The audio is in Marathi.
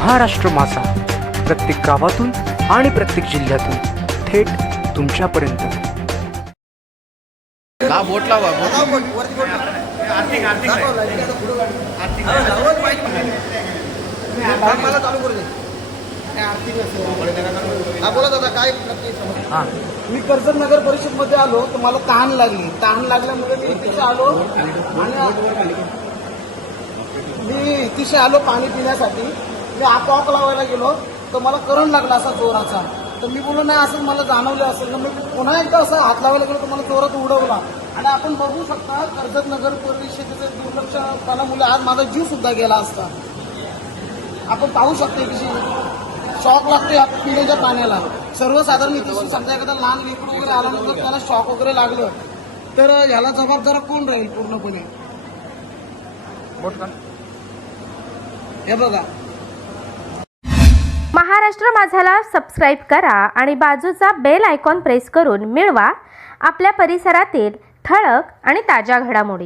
महाराष्ट्र माझा, प्रत्येक गावातून आणि प्रत्येक जिल्ह्यातून थेट तुमच्यापर्यंत. बोट लावा बोला दादा काय मी कर्जत नगर परिषद मध्ये आलो तर मला तहान लागल्यामुळे मी इथे आलो आणि मी इथे आलो पाणी पिण्यासाठी. मी आपोआप लावायला गेलो तर मला करंट लागला असा जोराचा. तर मी बोललो नाही असं मला जाणवलं असेल. मी पुन्हा एकदा असं हात लावायला गेलो तर मला जोरात उडवला. आणि आपण बघू शकता कर्जत नगर परिषदेचं दुर्लक्षपणामुळे आज माझा जीव सुद्धा गेला असता. आपण पाहू शकतो की शॉक लागतो या पिण्याच्या पाण्याला. सर्वसाधारण इथे समजा एखादा लहान लेकरू वगैरे आल्यानंतर त्याला शॉक वगैरे लागलं तर ह्याला जबाबदार कोण राहील पूर्णपणे. हे बघा, महाराष्ट्र माझाला सबस्क्राईब करा आणि बाजूचा बेल आयकॉन प्रेस करून मिळवा आपल्या परिसरातील ठळक आणि ताज्या घडामोडी.